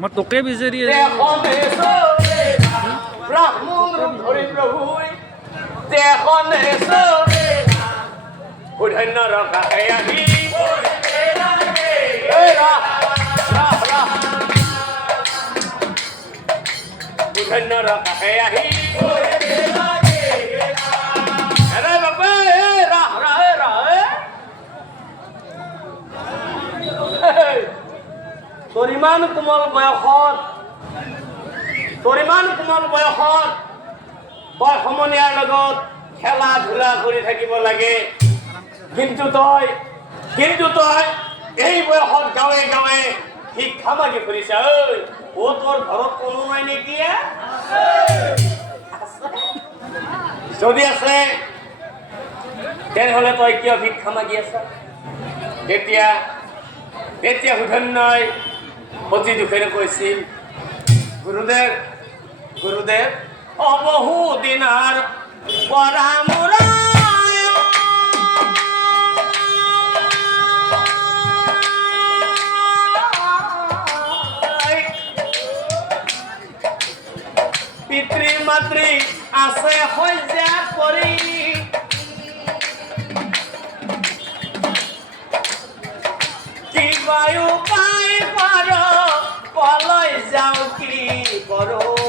মই তোকে বিচাৰি ব্ৰাহ্মণ ৰূপ ধৰি প্ৰভুই দেশনে সুধন্যৰ কাষে আহি সুধন্যৰ কাষে আহি তোৰ ইমান কোমল বয়সত তই সমনীয়াৰ লগত খেলা ধূলা কৰি থাকিব লাগে কিন্তু তই এই বয়সত গাঁৱে গাঁৱে শিক্ষা মাগি ফুৰিছা ঐ তোৰ ঘৰত কোনো নাই নেকি যদি আছে তেনেহ'লে তই কিয় ভিক্ষা মাগি আছা তেতিয়া সুধন্যই অতি দুখেৰে কৈছিল গুৰুদেৱ বহু দিনৰ পৰা মোৰ পিতৃ মাতৃ আছে শয্যা পৰি কিবা উপায় পাৰ কলৈ যাওঁ কি কৰোঁ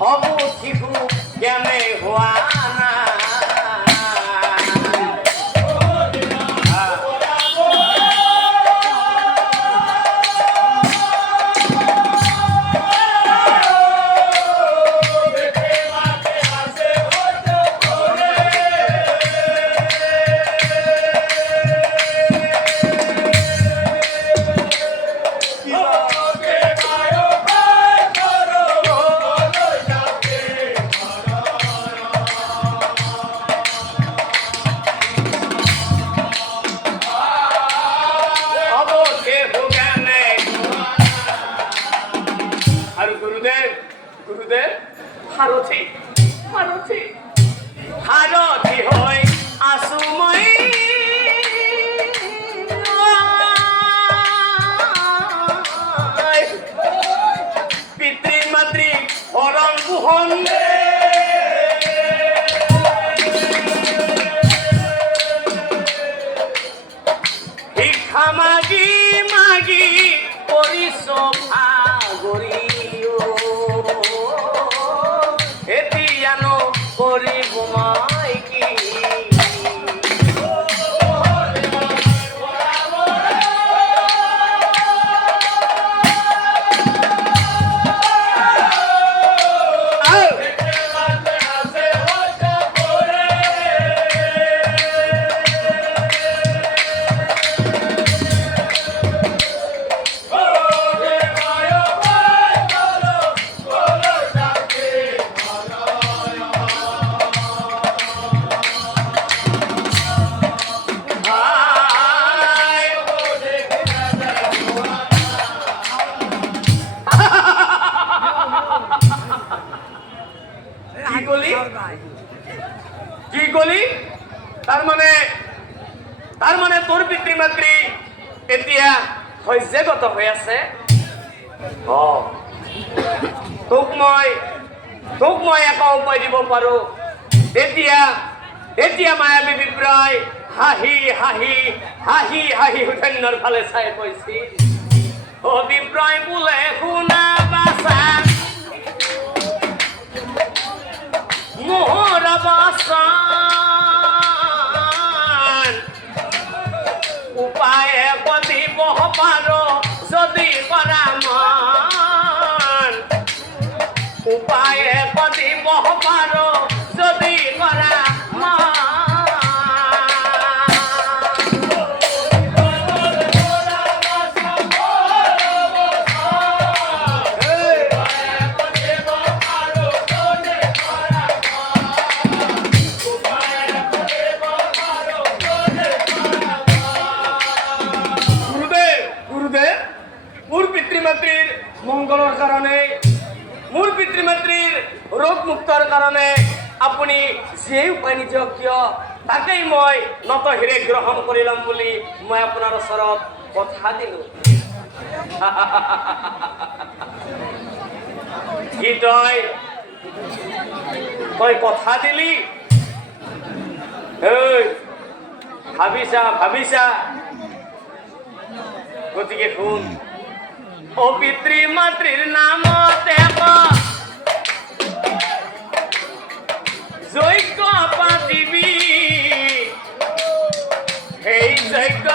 হবু শিশু কেনে হোৱা সাৰথি হৈ আছো মই পিতৃ মাতৃ হৰণ পোহণ শিক্ষা মাগি কৰিছো ভাগৰি কৰিব মই কি কি গলি তাৰ মানে তোৰ পিতৃ মাতৃ এতিয়া শয্যাগত হৈ আছে তোক মই এটা উপায় দিব পাৰো এতিয়া মায়াবী বিপ্ৰই হাঁহি সুধন্যৰ ফালে চাই কৈছিল বিপ্ৰই বোলে শুনা বাচা মোহৰ বাচন উপায়ে পদিব পাৰ যদি পৰা মন উপায়ে পদিব পাৰ যদি কৰা মঙ্গলৰ কাৰণে মোৰ পিতৃ মাতৃৰ ৰোগ মুক্তৰ কাৰণে আপুনি যেই উপায় নিদিয়ক কিয় তাকেই মই নত হিৰে গ্ৰহণ কৰি ল'ম বুলি মই আপোনাৰ ওচৰত কথা দিলো কি তই তই কথা দিলি এই ভাবিছা গতিকে শুন ও পিতৃ মাতৃৰ নামতে যজ্ঞ পাতিবি সেই যজ্ঞ